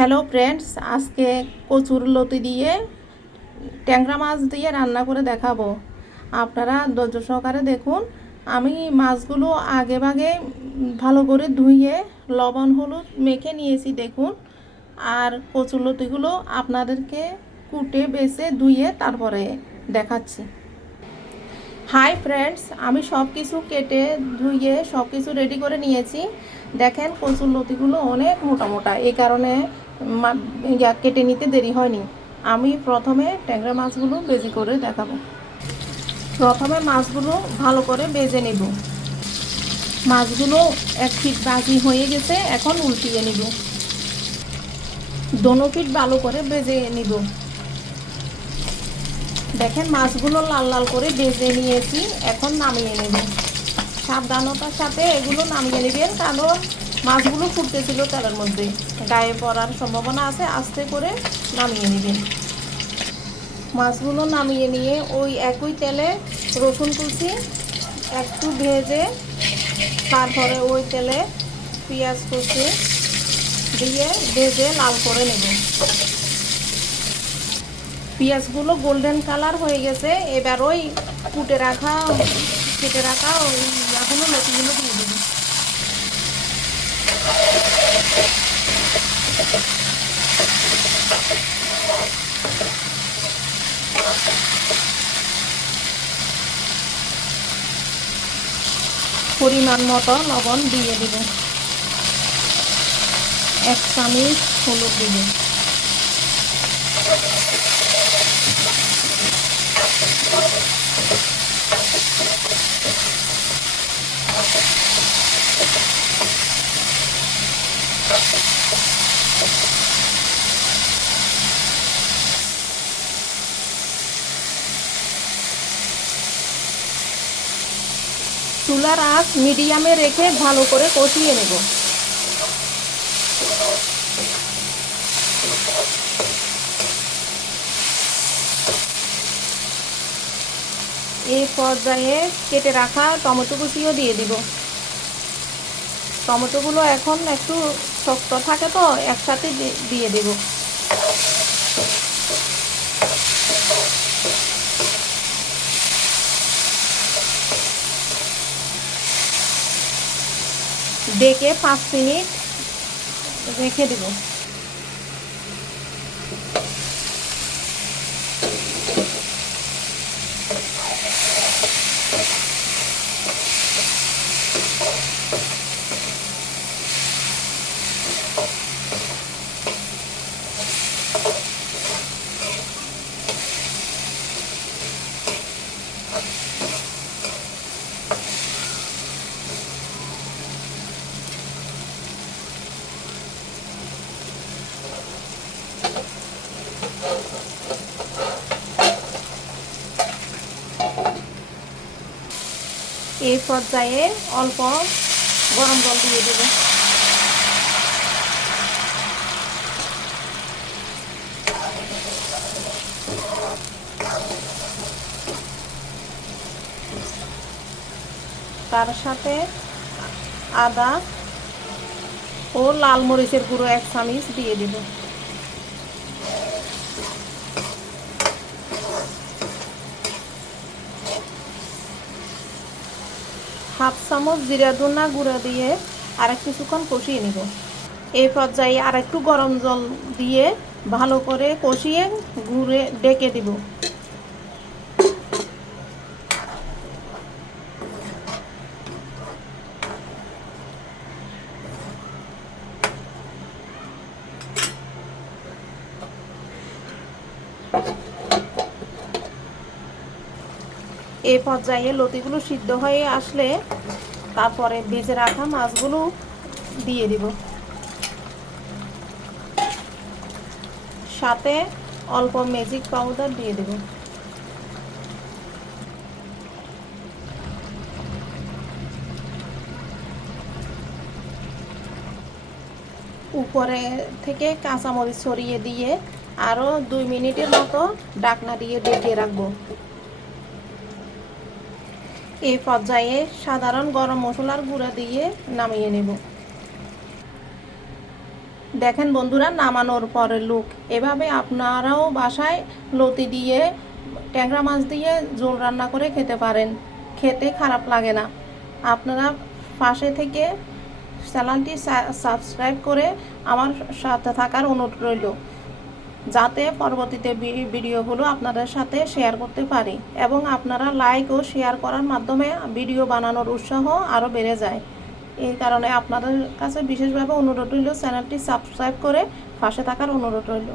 Hello friends, আজকে কচুর লতি দিয়ে ট্যাংরা মাছ দিয়ে রান্না করে দেখাবো। আপনারা ধৈর্য সহকারে দেখুন। আমি মাছগুলো আগে ভাগে ভালো করে ধুয়ে লবণ হলুদ মেখে নিয়েছি দেখুন। আর কচুর লতিগুলো আপনাদেরকে কুটে বেছে ধুয়ে তারপরে দেখাচ্ছি। হাই ফ্রেন্ডস, আমি সব কিছু কেটে ধুয়ে সব কিছু রেডি করে নিয়েছি। দেখেন কচুর লতিগুলো অনেক মোটা মোটা, এই কারণে কেটে নিতে দেরি হয়নি। আমি প্রথমে ট্যাংরা মাছগুলো বেজি করে দেখাবো। প্রথমে মাছগুলো ভালো করে বেজে নেব। মাছগুলো এক ফিট বাজি হয়ে গেছে, এখন উল্টিয়ে নিব। দোনো ফিট ভালো করে বেজে নিব। দেখেন মাছগুলো লাল লাল করে বেজে নিয়েছি, এখন নামিয়ে নেব। সাবধানতার সাথে এগুলো নামিয়ে নেবেন, কারণ মাছগুলো ফুটতেছিল তেলের মধ্যে, গায়ে পড়ার সম্ভাবনা আছে। আস্তে করে নামিয়ে নেবেন। মাছগুলো নামিয়ে নিয়ে ওই একই তেলে রসুন কুচি একটু ভেজে তারপরে ওই তেলে পেঁয়াজ কুচি দিয়ে ভেজে লাল করে নেব। পেঁয়াজগুলো গোল্ডেন কালার হয়ে গেছে, এবার ওই কেটে রাখা ওই এখনো লতিগুলো দিয়ে দেবো। পরিমাণ মতো লবণ দিয়ে দেব, 1 চামচ হলুদ দেব। চুলার আঁচ মিডিয়ামে রেখে ভালো করে কষিয়ে নেব। এই পর্যায়ে কেটে রাখা টমেটো কুচিও দিয়ে দিব। টমেটোগুলো এখন একটু শক্ত থাকে তো একসাথে দিয়ে দেব। ডেকে 5 মিনিট রেখে দেব। এই পর্যায়ে অল্প গরম জল দিয়ে দেব। তার সাথে আদা ও লাল মরিচের গুঁড়ো 1 চামচ দিয়ে দেব। হাফ চামচ জিরা ধনিয়া গুঁড়া দিয়ে আর কিছুক্ষণ কষিয়ে নিব। এই পর্যায়ে আর একটু গরম জল দিয়ে ভালো করে কষিয়ে গুঁড়ে ডেকে দিব। এই পর্যায়ে লতিগুলো সিদ্ধ হয়ে আসলে তারপরে ভেজে রাখা মাছগুলো দিয়ে দিব। সাথে অল্প ম্যাজিক পাউডার দিয়ে দেব। উপরে থেকে কাঁচামরিচ ছড়িয়ে দিয়ে আরও 2 মিনিটের মতো ঢাকনা দিয়ে ঢেকে রাখবো। এই পর্যায়ে সাধারণ গরম মশলার গুঁড়া দিয়ে নামিয়ে নেব। দেখেন বন্ধুরা, নামানোর পরের লুক। এভাবে আপনারাও বাসায় লতি দিয়ে ট্যাংরা মাছ দিয়ে ঝোল রান্না করে খেতে পারেন, খেতে খারাপ লাগে না। আপনারা পাশে থেকে চ্যানেলটি সাবস্ক্রাইব করে আমার সাথে থাকার অনুরোধ রইল, যাতে পরবর্তীতে ভিডিওগুলো আপনাদের সাথে শেয়ার করতে পারি এবং আপনারা লাইক ও শেয়ার করার মাধ্যমে ভিডিও বানানোর উৎসাহ আরও বেড়ে যায়। এই কারণে আপনাদের কাছে বিশেষভাবে অনুরোধ রইল, চ্যানেলটি সাবস্ক্রাইব করে পাশে থাকার অনুরোধ রইল।